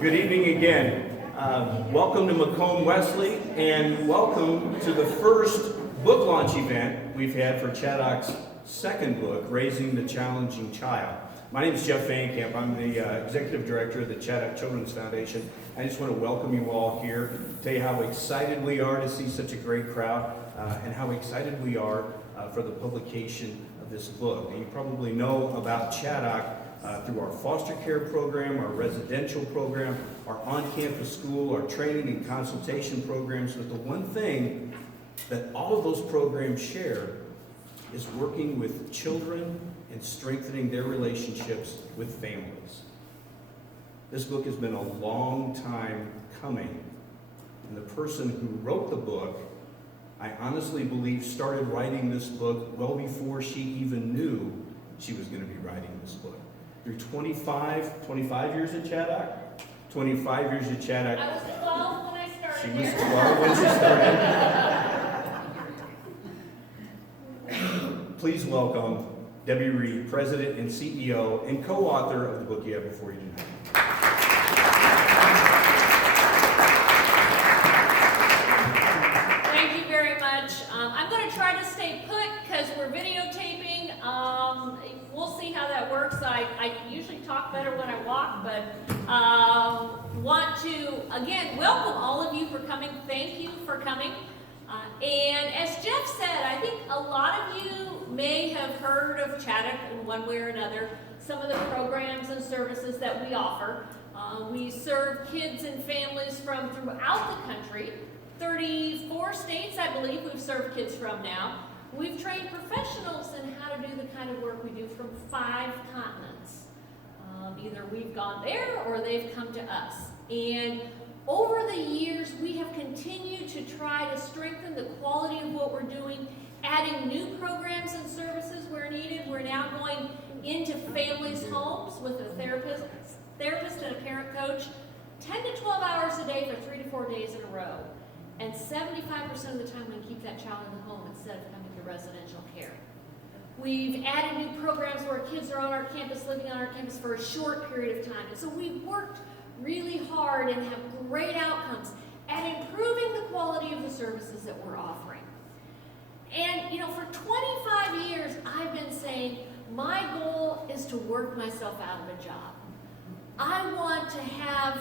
Good evening again. Welcome to Macomb Wesley, and welcome to the first book launch event we've had for Chaddock's second book, Raising the Challenging Child. My name is Jeff Vankamp. I'm the Executive Director of the Chaddock Children's Foundation. I just want to welcome you all here, tell you how excited we are to see such a great crowd, and how excited we are for the publication of this book. And you probably know about Chaddock through our foster care program, our residential program, our on-campus school, our training and consultation programs. But the one thing that all of those programs share is working with children and strengthening their relationships with families. This book has been a long time coming, and the person who wrote the book, I honestly believe, started writing this book well before she even knew she was going to be writing this book. Through 25 years at Chaddock? 25 years at Chaddock. I was 12 when I started. She was 12 when she started. Please welcome Debbie Reed, President and CEO and co-author of the book you have before you tonight. Thank you very much. I'm going to try to stay put because we're videotaping. We'll see how that works. I usually talk better when I walk, but want to, again, welcome all of you for coming. Thank you for coming. And as Jeff said, I think a lot of you may have heard of Chaddock in one way or another, some of the programs and services that we offer. We serve kids and families from throughout the country. 34 states, I believe, we've served kids from now. We've trained professionals in how to do the kind of work we do from 5 continents. Either we've gone there or they've come to us. And over the years, we have continued to try to strengthen the quality of what we're doing, adding new programs and services where needed. We're now going into families' homes with a therapist and a parent coach, 10 to 12 hours a day for 3 to 4 days in a row. And 75% of the time we can keep that child in the home instead of coming to residential care. We've added new programs where kids are on our campus, living on our campus for a short period of time. And so we've worked really hard and have great outcomes at improving the quality of the services that we're offering. And, for 25 years, I've been saying, my goal is to work myself out of a job. I want to have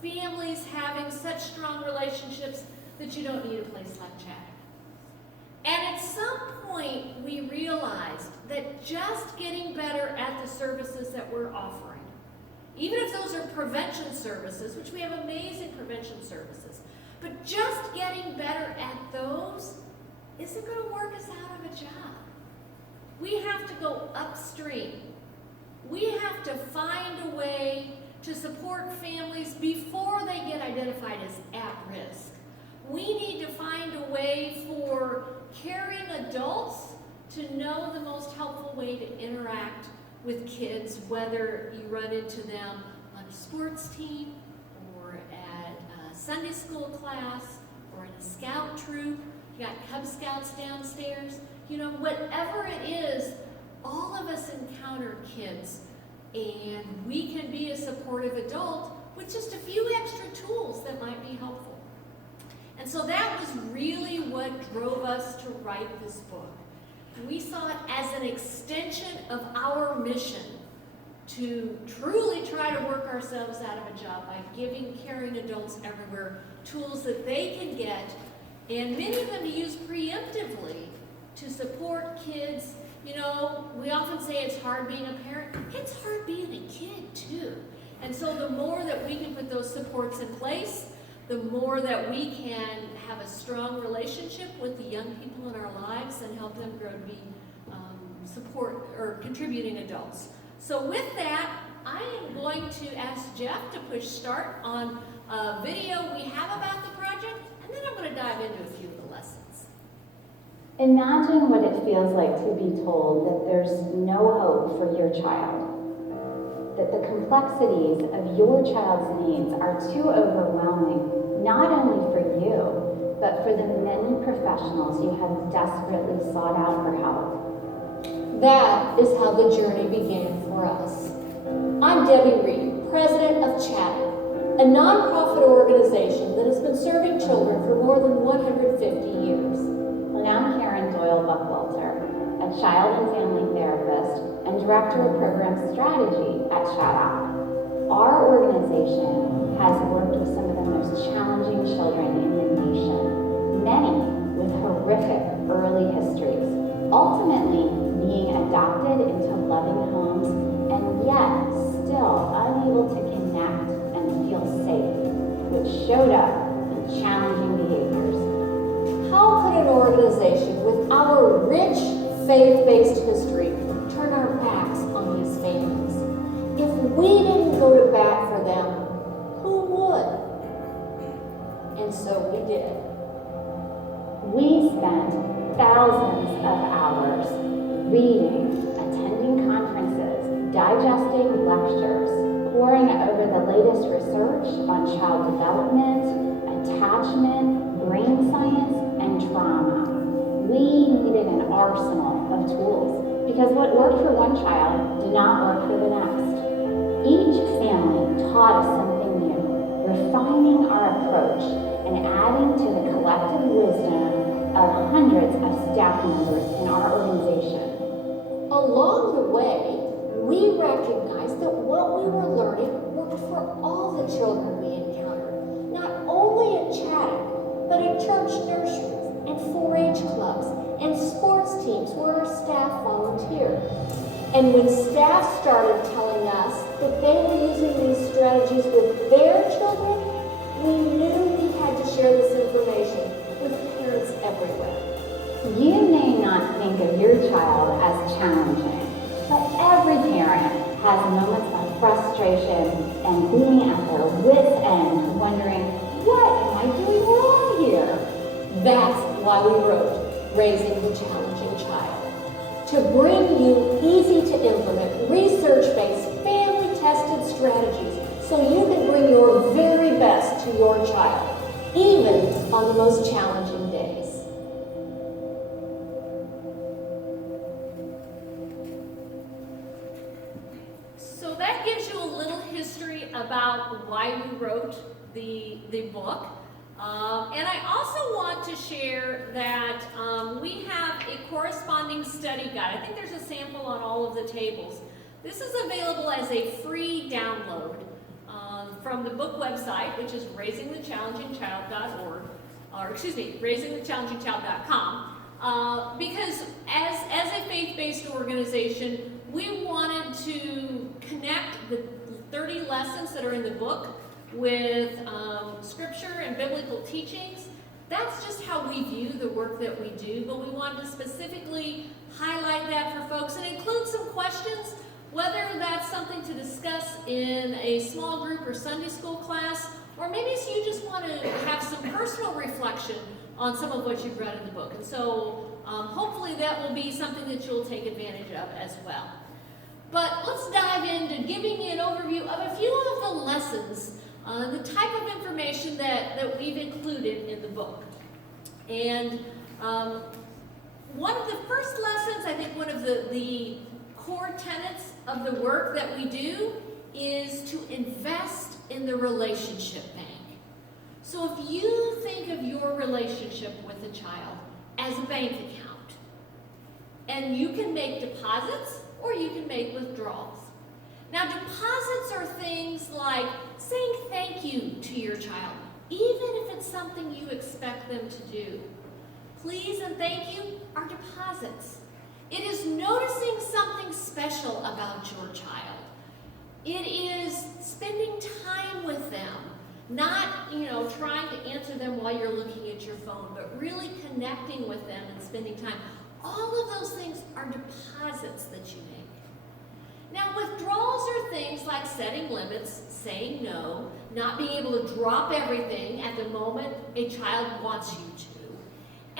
families having such strong relationships that you don't need a place like Chaddock. And at some point, we realized that just getting better at the services that we're offering, even if those are prevention services, which we have amazing prevention services, but just getting better at those isn't going to work us out of a job. We have to go upstream. We have to find a way to support families before they get identified as at risk. We need to find a way for caring adults to know the most helpful way to interact with kids, whether you run into them on a sports team or at a Sunday school class or in a scout troop. You got Cub Scouts downstairs. Whatever it is, all of us encounter kids, and we can be a supportive adult with just a few extra tools that might be helpful. And so that was really what drove us to write this book. We saw it as an extension of our mission to truly try to work ourselves out of a job by giving caring adults everywhere tools that they can get, and many of them to use preemptively to support kids. We often say it's hard being a parent. It's hard being a kid too. And so the more that we can put those supports in place, the more that we can have a strong relationship with the young people in our lives and help them grow to be support or contributing adults. So with that, I am going to ask Jeff to push start on a video we have about the project, and then I'm going to dive into a few of the lessons. Imagine what it feels like to be told that there's no hope for your child, that the complexities of your child's needs are too overwhelming, not only for you, but for the many professionals you have desperately sought out for help. That is how the journey began for us. I'm Debbie Reed, president of Chaddock, a nonprofit organization that has been serving children for more than 150 years. And I'm Karen Doyle Buckwalter, a child and family therapist and director of program strategy at Chaddock. Our organization has worked with some of the most challenging children in the nation, many with horrific early histories, ultimately being adopted into loving homes and yet still unable to connect and feel safe, which showed up in challenging behaviors. How could an organization with our rich faith-based history turn our backs on these families? If we didn't go to bat for them, who would? And so we did. We spent thousands of hours reading, attending conferences, digesting lectures, poring over the latest research on child development, attachment, brain science, and trauma. We needed an arsenal of tools because what worked for one child did not work for the next. Each family taught us something new, refining our approach and adding to the collective wisdom of hundreds of staff members in our organization. Along the way, we recognized that what we were learning worked for all the children we encountered, not only at Chaddock, but at church nurseries and 4-H clubs and sports teams where our staff volunteered. And when staff started telling us that they were using these strategies with their children, we knew we had to share this information with parents everywhere. You may not think of your child as challenging, but every parent has moments of frustration and being at their wit's end, wondering, what am I doing wrong here? That's why we wrote Raising the Challenging Child. To bring you easy to implement, research-based, family-tested strategies so you can bring your very best to your child, even on the most challenging days. So that gives you a little history about why we wrote the book. And I also want to share that we have a corresponding study guide. I think there's a sample on all of the tables. This is available as a free download from the book website, which is raisingthechallengingchild.org, or excuse me, raisingthechallengingchild.com. Because as a faith-based organization, we wanted to connect the 30 lessons that are in the book with scripture and biblical teachings. That's just how we view the work that we do, but we wanted to specifically highlight that for folks and include some questions, whether that's something to discuss in a small group or Sunday school class, or maybe so you just want to have some personal reflection on some of what you've read in the book. And so hopefully that will be something that you'll take advantage of as well. But let's dive into giving you an overview of a few of the lessons, the type of information that we've included in the book. And one of the first lessons, I think one of the core tenets of the work that we do is to invest in the relationship bank. So if you think of your relationship with a child as a bank account, and you can make deposits or you can make withdrawals. Now, deposits are things like saying thank you to your child, even if it's something you expect them to do. Please and thank you are deposits. It is noticing something special about your child. It is spending time with them, not, trying to answer them while you're looking at your phone, but really connecting with them and spending time. All of those things are deposits that you make. Now, withdrawals are things like setting limits, saying no, not being able to drop everything at the moment a child wants you to.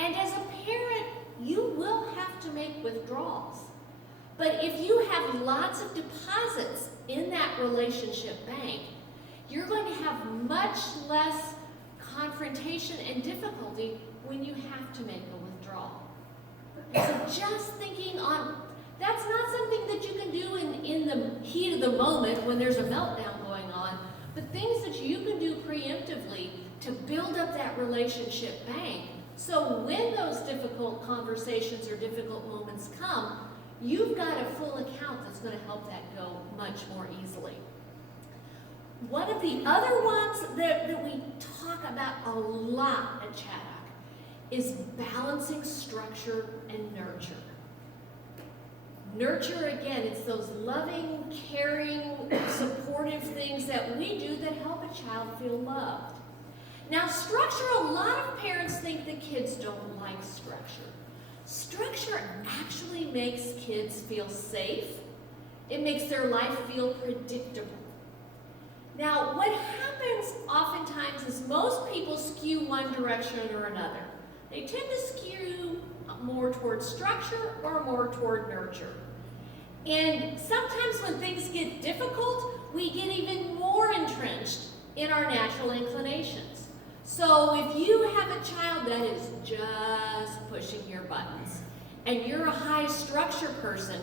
And as a parent, you will have to make withdrawals. But if you have lots of deposits in that relationship bank, you're going to have much less confrontation and difficulty when you have to make a withdrawal. So just thinking on, that's not something that you can do in the heat of the moment when there's a meltdown going on, but things that you can preemptively to build up that relationship bank. So when those difficult conversations or difficult moments come, you've got a full account that's going to help that go much more easily. One of the other ones that we talk about a lot at Chaddock is balancing structure and nurture. Nurture, again, it's those loving, caring, supportive things that we do that help a child feel loved. Now, structure, a lot of parents think that kids don't like structure. Structure actually makes kids feel safe. It makes their life feel predictable. Now, what happens oftentimes is most people skew one direction or another. They tend to skew more toward structure or more toward nurture. And sometimes when things get difficult, we get even more entrenched in our natural inclinations. So if you have a child that is just pushing your buttons, and you're a high structure person,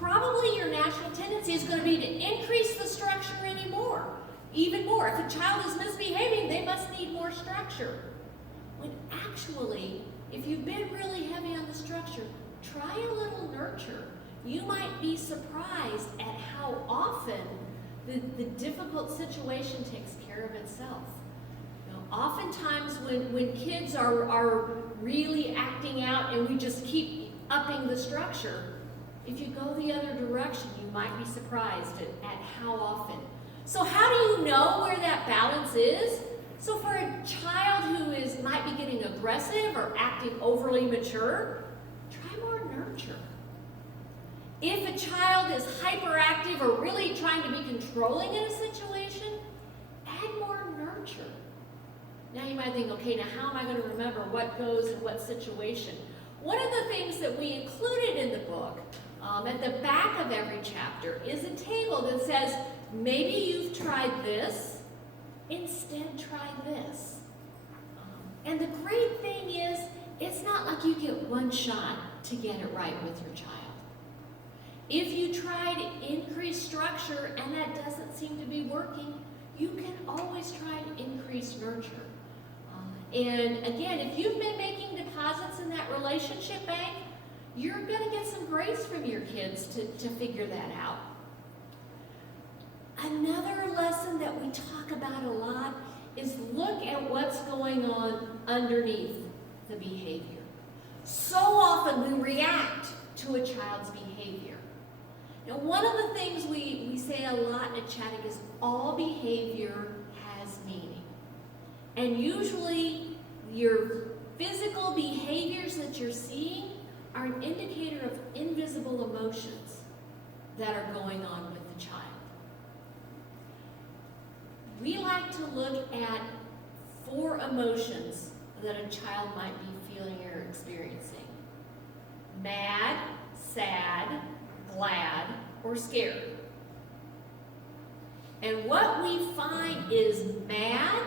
probably your natural tendency is going to be to increase the structure even more. If a child is misbehaving, they must need more structure. When actually, if you've been really heavy on the structure, try a little nurture. You might be surprised at how often the difficult situation takes care of itself. You know, oftentimes when kids are really acting out and we just keep upping the structure, if you go the other direction, you might be surprised at how often. So how do you know where that balance is? So for a child who might be getting aggressive or acting overly mature, try more nurture. If a child is hyperactive or really trying to be controlling in a situation, add more nurture. Now you might think, okay, now how am I going to remember what goes in what situation? One of the things that we included in the book, at the back of every chapter, is a table that says, maybe you've tried this, instead try this. And the great thing is, it's not like you get one shot to get it right with your child. If you try to increase structure and that doesn't seem to be working, you can always try to increase nurture. And again, if you've been making deposits in that relationship bank, you're going to get some grace from your kids to figure that out. Another lesson that we talk about a lot is look at what's going on underneath the behavior. So often we react to a child's behavior. Now, one of the things we say a lot at Chaddock is all behavior has meaning. And usually your physical behaviors that you're seeing are an indicator of invisible emotions that are going on with the child. We like to look at 4 emotions that a child might be feeling or experiencing: mad, sad, glad, or scared. And what we find is mad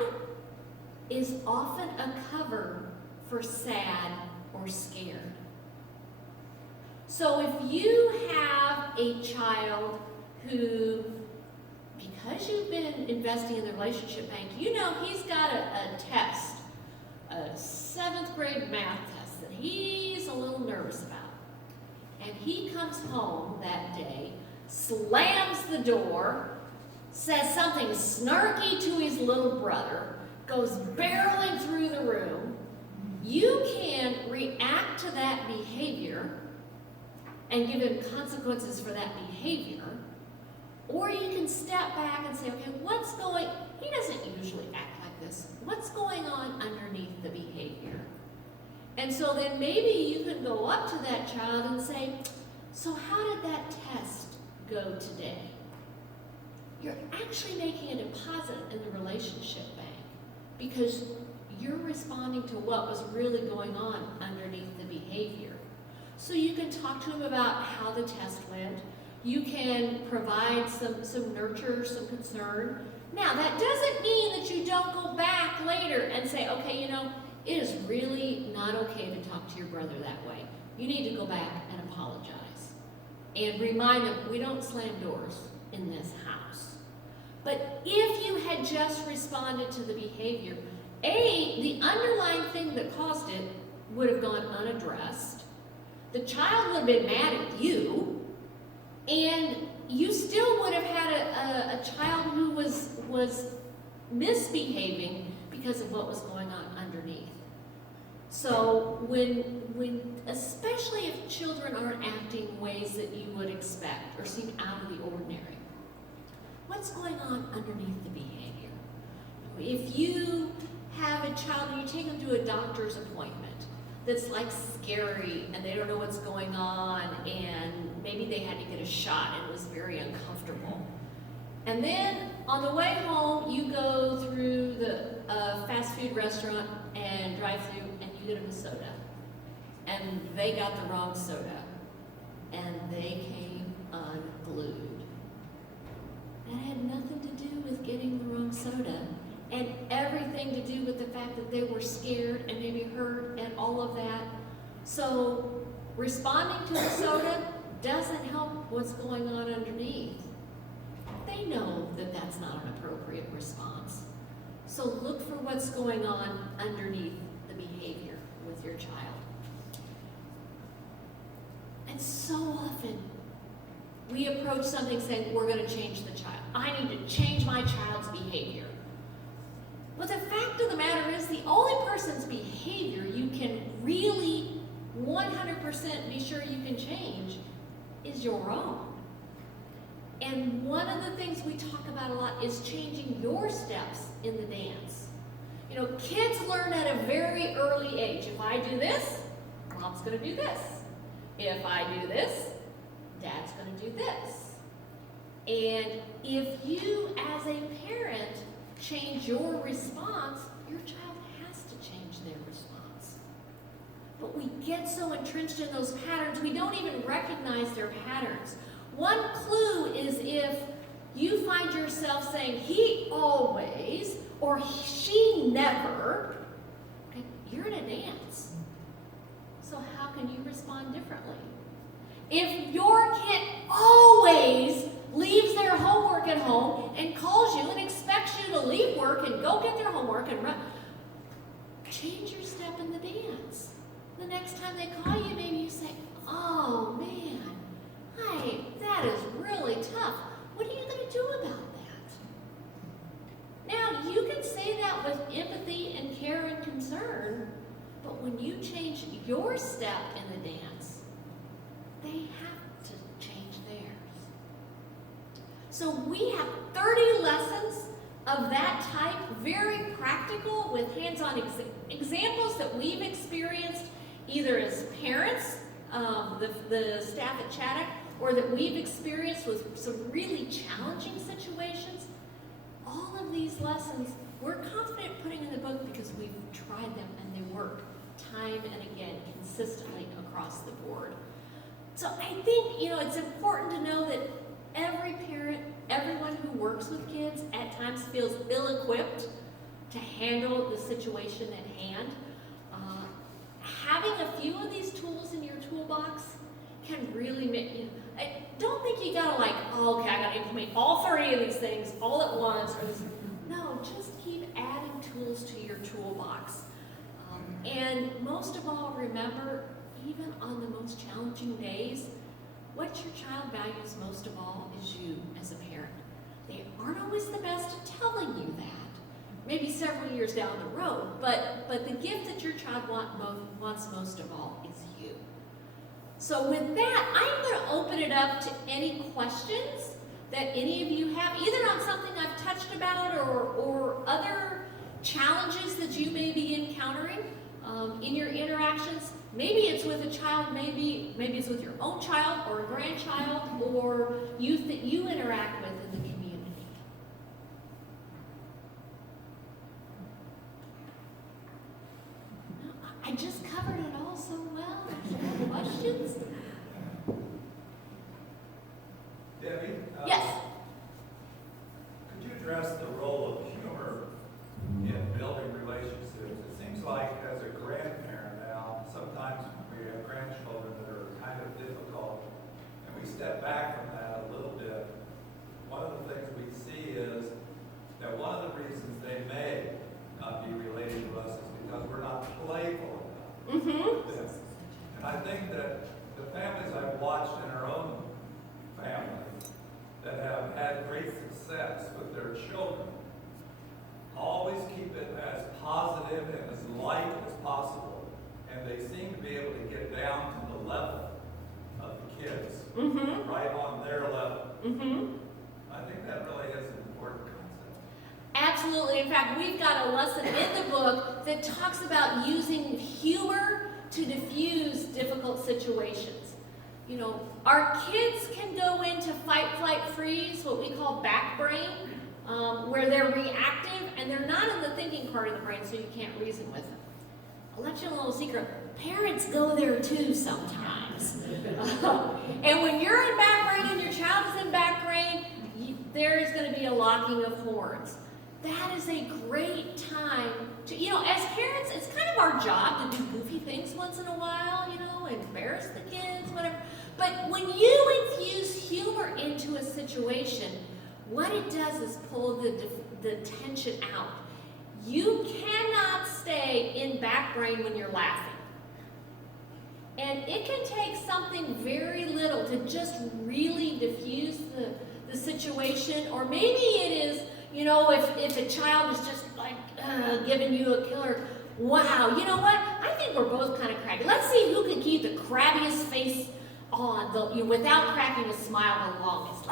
is often a cover for sad or scared. So if you have a child who, because you've been investing in the relationship bank, you know he's got a test, a 7th grade math test that he's a little nervous about. And he comes home that day, slams the door, says something snarky to his little brother, goes barreling through the room. You can react to that behavior and give him consequences for that behavior, or you can step back and say, okay, he doesn't usually act like this. What's going on underneath the behavior? And so then maybe you can go up to that child and say, so how did that test go today? You're actually making a deposit in the relationship bank because you're responding to what was really going on underneath the behavior. So you can talk to him about how the test went. You can provide some nurture, some concern. Now, that doesn't mean that you don't go back later and say, okay, you know, it is really not okay to talk to your brother that way. You need to go back and apologize. And remind him, we don't slam doors in this house. But if you had just responded to the behavior, the underlying thing that caused it would have gone unaddressed. The child would have been mad at you, and you still would have had a child who was misbehaving because of what was going on underneath. So especially if children aren't acting ways that you would expect or seem out of the ordinary, what's going on underneath the behavior? If you have a child and you take them to a doctor's appointment that's like scary and they don't know what's going on and maybe they had to get a shot and it was very uncomfortable. And then on the way home, you go through the fast food restaurant and drive through and you get them a soda. And they got the wrong soda. And they came unglued. That had nothing to do with getting the wrong soda. And everything to do with the fact that they were scared and maybe hurt and all of that. So responding to the soda doesn't help what's going on underneath. They know that that's not an appropriate response. So look for what's going on underneath the behavior with your child. And so often, we approach something saying, we're going to change the child. I need to change my child's behavior. But the fact of the matter is, the only person's behavior you can really 100% be sure you can change is your own. And one of the things we talk about a lot is changing your steps in the dance. You know, kids learn at a very early age. If I do this, mom's going to do this. If I do this, dad's going to do this. And if you, as a parent, change your response, your child has to change their response. But we get so entrenched in those patterns, we don't even recognize their patterns. One clue is if you find yourself saying, he always, or she never, okay, you're in a dance. So how can you respond differently? If your kid always leaves their homework at home and calls you and expects you to leave work and go get their homework and run, change your step in the dance. The next time they call you, maybe you say, oh man, that is really tough. What are you going to do about that? Now, you can say that with empathy and care and concern, but when you change your step in the dance, they have to change theirs. So we have 30 lessons of that type, very practical, with hands-on examples that we've experienced either as parents, the staff at Chaddock, or that we've experienced with some really challenging situations. All of these lessons, we're confident putting in the book because we've tried them and they work time and again, consistently across the board. So I think, it's important to know that every parent, everyone who works with kids at times feels ill-equipped to handle the situation at hand. Having a few of these tools in your toolbox can really make I don't think you gotta okay, I gotta implement all 30 of these things all at once. No, just keep adding tools to your toolbox. And most of all, remember, even on the most challenging days, what your child values most of all is you as a parent. They aren't always the best at telling you that. Maybe several years down the road, but the gift that your child wants most of all is you. So with that, I'm going to open it up to any questions that any of you have, either on something I've touched about or other challenges that you may be encountering in your interactions. Maybe it's with a child, maybe it's with your own child or a grandchild or youth that you interact with in the community. I just covered it all so well. Any questions? Debbie? Yes. Could you address the role of humor in building relationships? It seems like as a grandparent now, sometimes we have grandchildren that are kind of difficult, and we step back from that a little bit. One of the things we see is one of the reasons they may not be related to us is because we're not playful enough. Mm-hmm. And I think that the families I've watched in our own family that have had great success with their children always keep it as positive and as light as possible. And they seem to be able to get down to the level of the kids, Mm-hmm. right on their level. Mm-hmm. I think that really is an important concept. Absolutely. In fact, we've got a lesson in the book that talks about using humor to diffuse difficult situations. You know, our kids can go into fight, flight, freeze, what we call back brain, where they're reactive and they're not in the thinking part of the brain, so you can't reason with them. I'll let you in a little secret. Parents go there too sometimes. And when you're in back brain and your child is in back brain, there is going to be a locking of horns. That is a great time to, you know, as parents, it's kind of our job to do goofy things once in a while, you know, embarrass the kids, whatever. But when you infuse humor into a situation, what it does is pull the tension out. You cannot stay in back brain when you're laughing. And it can take something very little to just really diffuse the situation. Or maybe it is, you know, if a child is just like giving you a killer, wow, you know what? I think we're both kind of crabby. Let's see who can keep the crabbiest face on without cracking a smile the longest.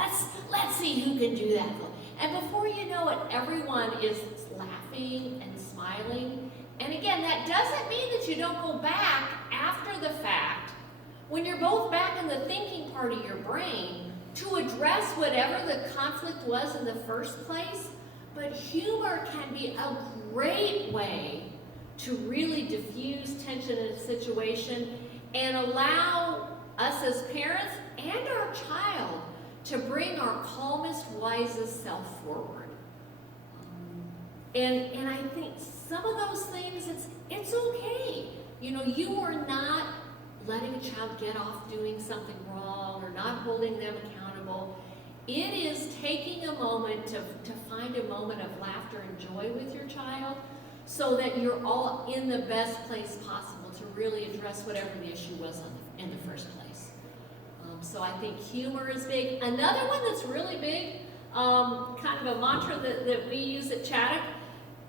Let's see who can do that. And before you know it, everyone is laughing and smiling. And again, that doesn't mean that you don't go back after the fact, when you're both back in the thinking part of your brain, to address whatever the conflict was in the first place. But humor can be a great way to really diffuse tension in a situation and allow us as parents and our child to bring our calmest, wisest self forward. And I think some of those things, it's okay. You know, you are not letting a child get off doing something wrong or not holding them accountable. It is taking a moment to find a moment of laughter and joy with your child so that you're all in the best place possible to really address whatever the issue was in the first place. So I think humor is big. Another one that's really big, kind of a mantra that we use at Chaddock,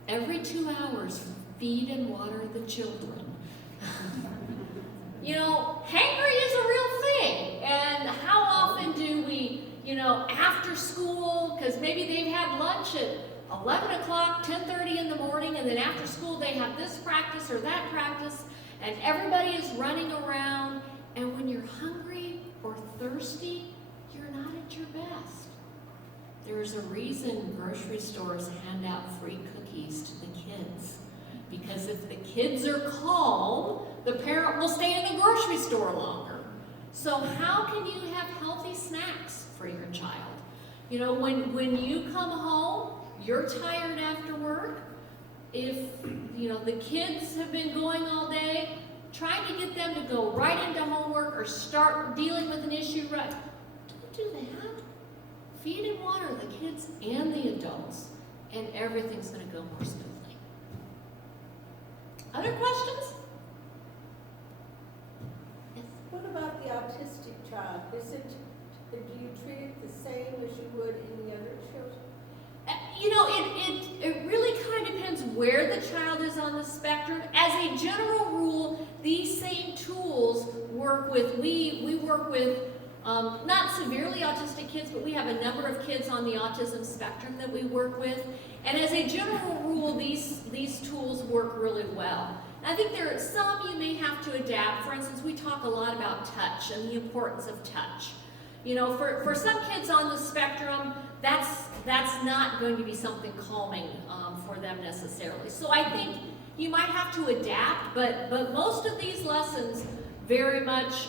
every 2 hours, feed and water the children. You know, hangry is a real thing. And how often do we, you know, after school, because maybe they've had lunch at 11 o'clock, 10:30 in the morning, and then after school they have this practice or that practice, and everybody is running around. And when you're hungry or thirsty, you're not at your best. There's a reason grocery stores hand out free cookies to the kids. Because if the kids are calm, the parent will stay in the grocery store longer. So how can you have healthy snacks for your child? You know, when you come home, you're tired after work. If, you know, the kids have been going all day, trying to get them to go right into homework or start dealing with an issue right, don't do that. Feed and water the kids and the adults, and everything's going to go more smoothly. Other questions? Yes. What about the autistic child? Do you treat it the same as you would any other children? You know, it really kind of depends where the child is on the spectrum. As a general rule, these same tools work with, we work with not severely autistic kids, but we have a number of kids on the autism spectrum that we work with. And as a general rule, these tools work really well. I think there are some you may have to adapt. For instance, we talk a lot about touch and the importance of touch. You know, for some kids on the spectrum, that's not going to be something calming for them necessarily. So I think you might have to adapt, but most of these lessons very much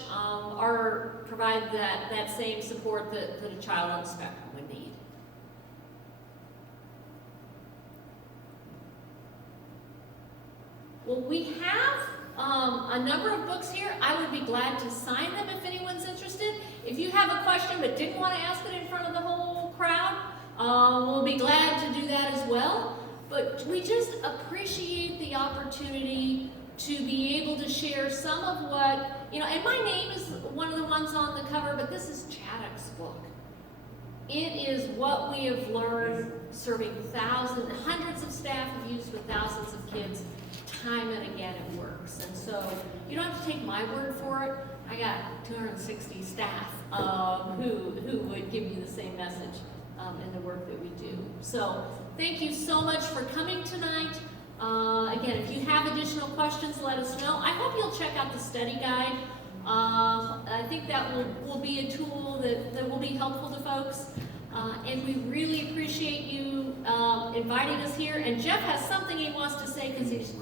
provide that same support that a child on the spectrum would need. Well, we have a number of books here. I would be glad to sign them if anyone's interested. If you have a question but didn't want to ask it in front of the whole crowd, we'll be glad to do that as well. But we just appreciate the opportunity to be able to share some of what, and my name is one of the ones on the cover, but this is Chaddock's book. It is what we have learned serving hundreds of staff have used with thousands of kids. Time and again it works. And so you don't have to take my word for it. I got 260 staff who would give you the same message in the work that we do. So thank you so much for coming tonight. Again, if you have additional questions, let us know. I hope you'll check out the study guide. I think that will be a tool that will be helpful to folks. And we really appreciate you inviting us here. And Jeff has something he wants to say because he's...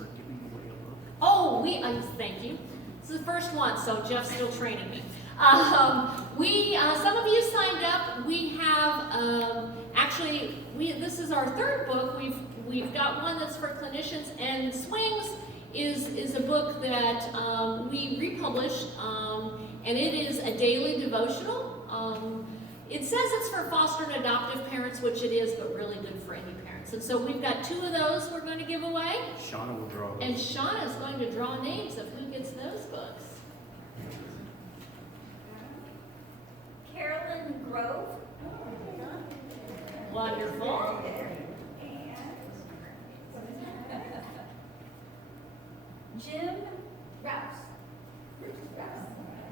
thank you. This is the first one, so Jeff's still training me. Some of you signed up. We have, this is our third book. We've got one that's for clinicians, and Swings is a book that we republished, and it is a daily devotional. It says it's for foster and adoptive parents, which it is, but really good for any parents. And so we've got 2 of those we're going to give away. Shauna will draw those. And Shauna is going to draw names of who gets those books. Carolyn Grove. Wonderful. Jim Rouse.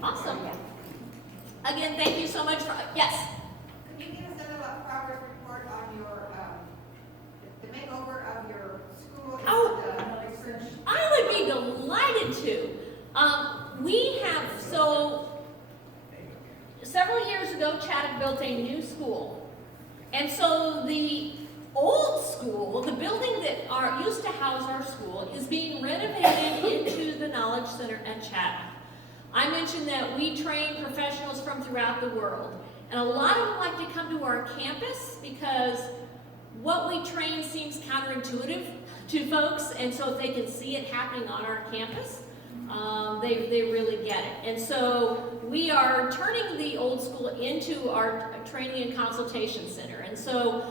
Awesome. Again, thank you so much for, yes. Could you give us a progress report on your, the makeover of your school and the research? I would be delighted to. Several years ago, Chaddock built a new school. And so the old school, the building that used to house our school, is being renovated into the Knowledge Center at Chaddock. I mentioned that we train professionals from throughout the world. And a lot of them like to come to our campus because what we train seems counterintuitive to folks. And so if they can see it happening on our campus, they really get it. And so we are turning the old school into our training and consultation center. And so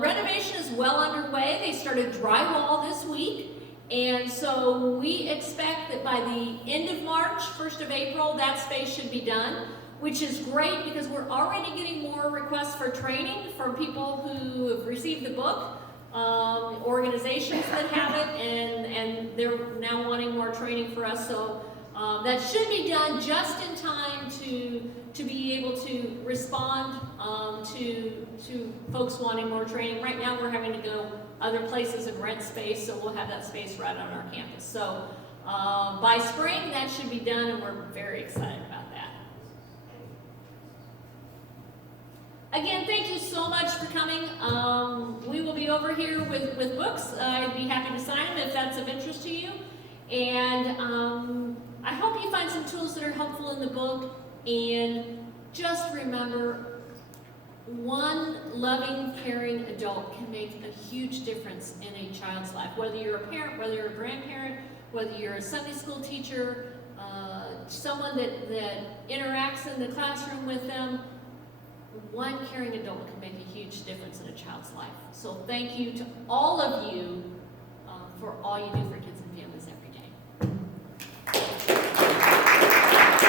renovation is well underway. They started drywall this week. And so we expect that by the end of March, 1st of April, that space should be done, which is great because we're already getting more requests for training from people who have received the book, organizations that have it, and they're now wanting more training for us. So that should be done just in time to be able to respond to folks wanting more training. Right now we're having to go other places and rent space, so we'll have that space right on our campus. So by spring that should be done, and we're very excited about that. Again, thank you so much for coming. We will be over here with books. I'd be happy to sign them if that's of interest to you. And I hope you find some tools that are helpful in the book. And just remember, one loving, caring adult can make a huge difference in a child's life. Whether you're a parent, whether you're a grandparent, whether you're a Sunday school teacher, someone that interacts in the classroom with them, one caring adult can make a huge difference in a child's life. So thank you to all of you for all you do for kids.